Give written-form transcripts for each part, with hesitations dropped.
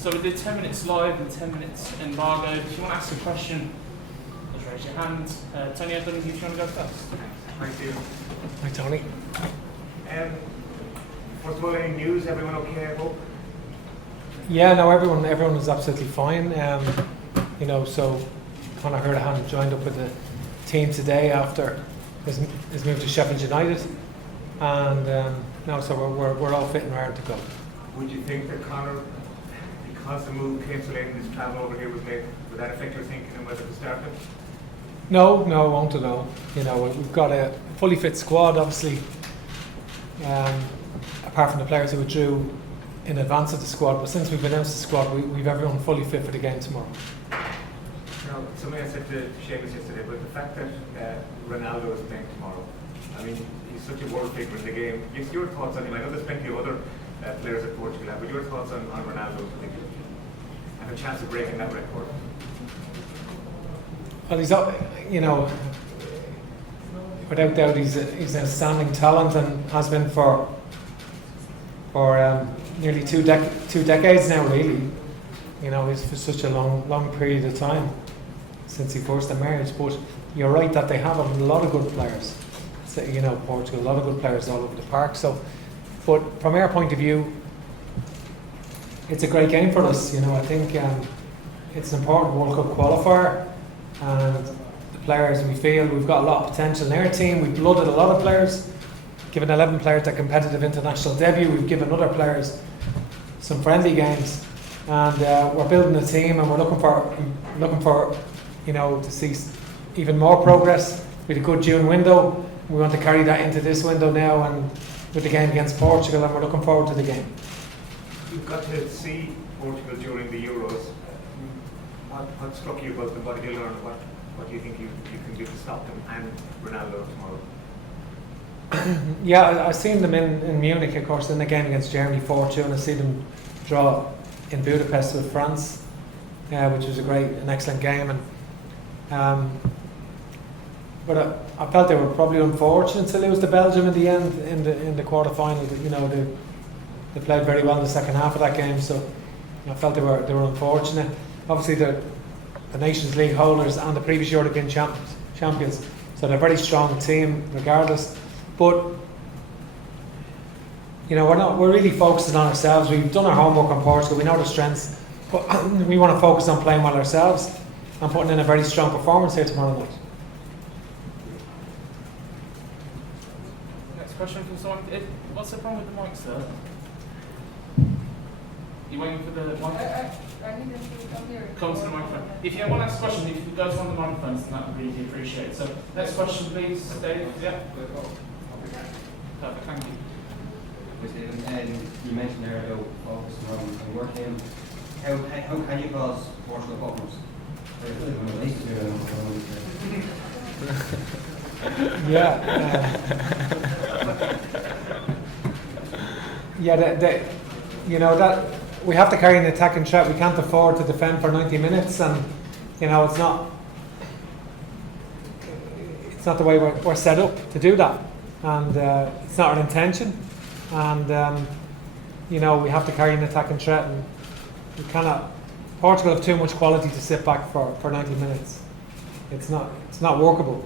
So we did 10 minutes live and 10 minutes embargo. If you want to ask a question, just raise your hand. Tony, I don't know if you want to go first. Thank you. Hi, Tony. First of all, any news? Everyone okay, I hope? Yeah, no, everyone is absolutely fine. So Conor Hurdahan joined up with the team today after his move to Sheffield United, and so we're all fit and ready to go. Would you think that Conor, because the move came so late and his travel over here was made, would that affect your thinking on whether to start him? No, it won't at all. We've got a fully fit squad, obviously. Apart from the players who withdrew in advance of the squad, but since we've announced the squad, we've everyone fully fit for the game tomorrow. Now, something I said to Seamus yesterday, but the fact that Ronaldo is playing tomorrow, I mean, he's such a world figure in the game. Just your thoughts on him? I know there's plenty of other players at Portugal, but your thoughts on Ronaldo in particular? And a chance of breaking that record? Well, he's without doubt, he's an outstanding talent and has been for nearly two decades now. Really, he's for such a long period of time since he forced the marriage. But you're right that they have a lot of good players. So, Portugal, a lot of good players all over the park. So, but from our point of view, it's a great game for us. I think it's an important World Cup qualifier, and the players, we feel we've got a lot of potential in our team. We've blooded a lot of players, given 11 players a competitive international debut. We've given other players some friendly games, and we're building a team, and we're looking for to see even more progress. We had a good June window. We want to carry that into this window now, and with the game against Portugal, and we're looking forward to the game. You've got to see Portugal during the Euros. What struck you about them? What did you learn? What do you think you can do to stop them and Ronaldo tomorrow? Yeah, I've seen them in Munich, of course, in the game against Germany 4-2, and I see them draw in Budapest with France, which was an excellent game. But I felt they were probably unfortunate to lose to Belgium in the end in the quarter final. They played very well in the second half of that game, so I felt they were unfortunate. Obviously, the Nations League holders and the previous European champions, so they're a very strong team regardless. But we're really focusing on ourselves. We've done our homework on Portugal. We know their strengths, but we want to focus on playing well ourselves and putting in a very strong performance here tomorrow night. Next question from someone. What's the problem with the mic, sir? You waiting for the mic? I need them to come here. Come to the microphone. If you want to ask a question, if you go on the microphones, then that would really be appreciated. So, next question, please, Dave. Yeah. Perfect. Thank you. You mentioned there about focusing on your team. How can you cause Portugal problems? That we have to carry an attacking threat. We can't afford to defend for 90 minutes, and it's not the way we're set up to do that, and it's not our intention. And we have to carry an attacking threat, and we cannot. Portugal have too much quality to sit back for 90 minutes. It's not workable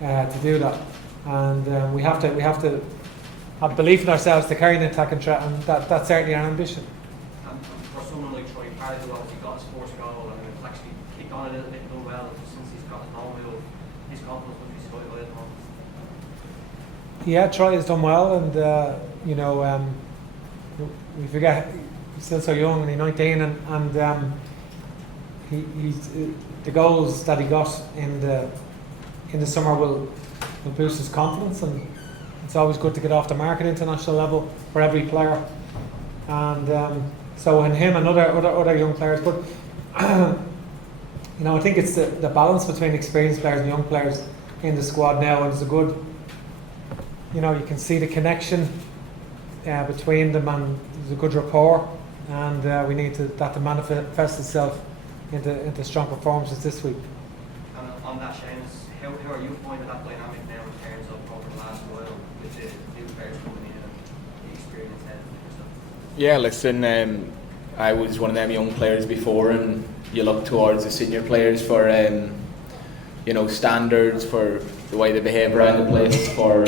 to do that, and we have to have belief in ourselves to carry an attacking threat, and that's certainly our ambition. And for someone like Troy Parry, who obviously got his fourth goal and it's actually kicked on a little bit, done well since he's got his own wheel, his confidence would be so high at the moment. Yeah, Troy has done well, and we forget he's still so young, and he's 19, and he's the goals that he got in the summer will boost his confidence, and it's always good to get off the mark at international level for every player, and so in him and other young players. But I think it's the balance between experienced players and young players in the squad now, and it's a good. You can see the connection between them, and there's a good rapport, and we need that to manifest itself into strong performances this week. And on that, Seamus, how are you finding that dynamic now in terms of over the last while with the new players coming in and the experience and stuff? Yeah, listen, I was one of them young players before, and you look towards the senior players for standards, for the way they behave around the place, for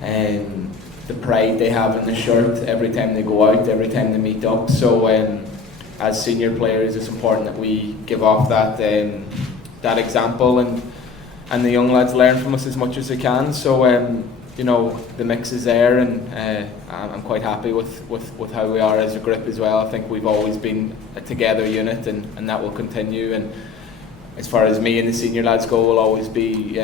the pride they have in the shirt every time they go out, every time they meet up. So as senior players, it's important that we give off that that example, and the young lads learn from us as much as they can. So the mix is there, and I'm quite happy with how we are as a group as well. I think we've always been a together unit, and that will continue. And as far as me and the senior lads go, we'll always be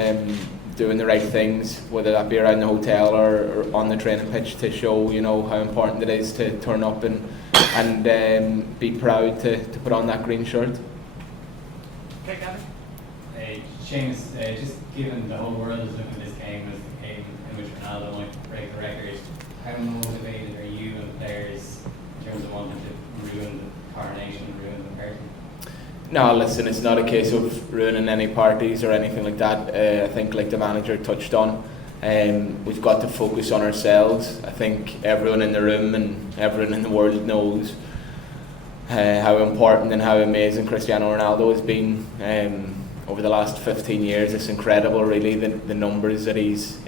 doing the right things, whether that be around the hotel or on the training pitch, to show how important it is to turn up and be proud to put on that green shirt. Okay, Gavin. Seamus, just given the whole world is looking at this game as the game in which Ronaldo might break the record, how motivated are you and players in terms of wanting to ruin the coronation, ruin the party? No, listen, it's not a case of ruining any parties or anything like that. I think, like the manager touched on, we've got to focus on ourselves. I think everyone in the room and everyone in the world knows how important and how amazing Cristiano Ronaldo has been over the last 15 years. It's incredible, really, the numbers that he's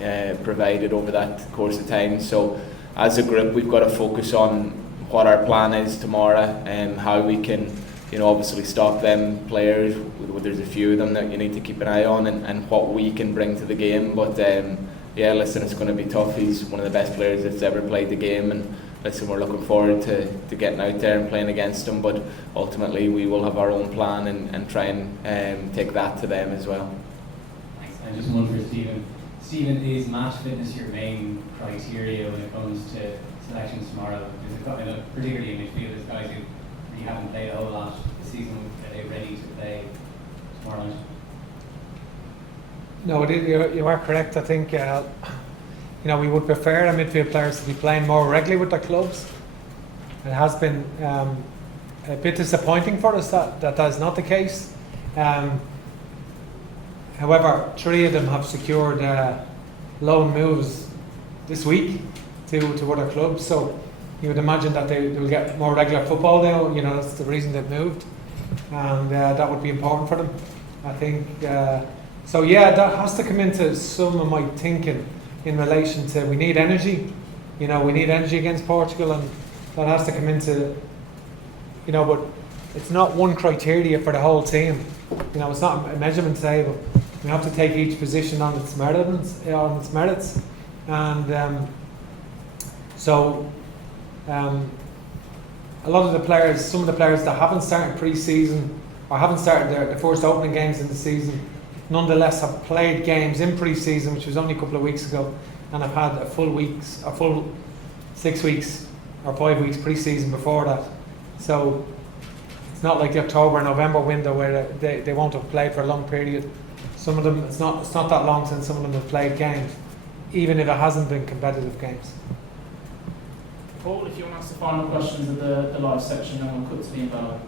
provided over that course of time. So as a group, we've got to focus on what our plan is tomorrow, and how we can obviously stop them players. There's a few of them that you need to keep an eye on, and what we can bring to the game. But yeah, listen, it's going to be tough. He's one of the best players that's ever played the game, and listen, we're looking forward to getting out there and playing against him. But ultimately, we will have our own plan and try and take that to them as well. Thanks. And just one for Stephen. Stephen, is match fitness your main criteria when it comes to selections tomorrow? Particularly in midfield, there's guys who really haven't played a whole lot this season. Are they ready to play tomorrow night? No, you are correct. I think we would prefer our midfield players to be playing more regularly with their clubs. It has been a bit disappointing for us that is not the case. However, 3 of them have secured loan moves this week to other clubs, so you would imagine that they will get more regular football now. That's the reason they've moved, and that would be important for them, I think. So yeah, that has to come into some of my thinking in relation to, we need energy. We need energy against Portugal, and that has to come into, but it's not one criteria for the whole team. It's not a measurement table. We have to take each position on its merits, and so a lot of the players, some of the players that haven't started pre-season or haven't started the first opening games in the season, nonetheless have played games in pre-season, which was only a couple of weeks ago, and have had a full 6 weeks or 5 weeks pre-season before that. So it's not like the October and November window where they won't have played for a long period. Some of them, it's not that long since some of them have played games, even if it hasn't been competitive games. Paul, if you want to ask the final questions of the live section, then we'll cut to the invalid.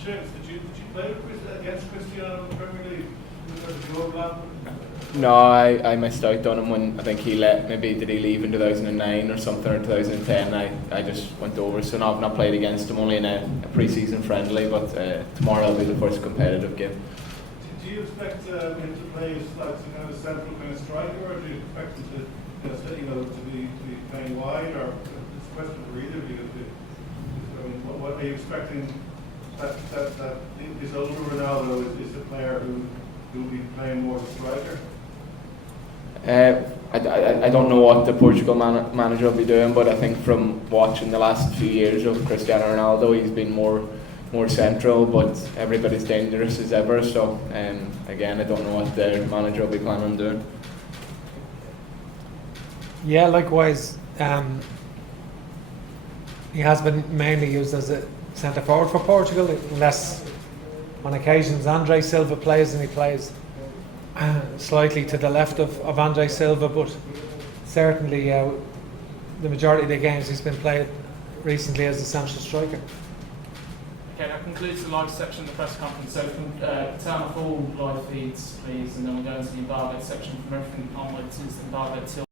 Seamus, did you play against Cristiano in the Premier League? No, I missed out on him when I think he did he leave in 2009 or something, or 2010. I just went over, so no, I've not played against him, only in a pre-season friendly, but tomorrow will be the first competitive game. Do you expect him to play like some kind of central kind of striker, or do you expect him to be playing wide, or it's a question for either of you? What are you expecting that this older Ronaldo is a player who will be playing more as a striker? I don't know what the Portugal manager will be doing, but I think from watching the last few years of Cristiano Ronaldo, he's been more central, but everybody's dangerous as ever. So again, I don't know what their manager will be planning on doing. Yeah, likewise. He has been mainly used as a centre forward for Portugal, unless on occasions Andre Silva plays, and he plays slightly to the left of Andre Silva, but certainly the majority of the games he's been played recently as a central striker. Okay, that concludes the live section of the press conference. So turn off all live feeds, please, and then we'll go into the embargo section. From everything onwards is the embargo till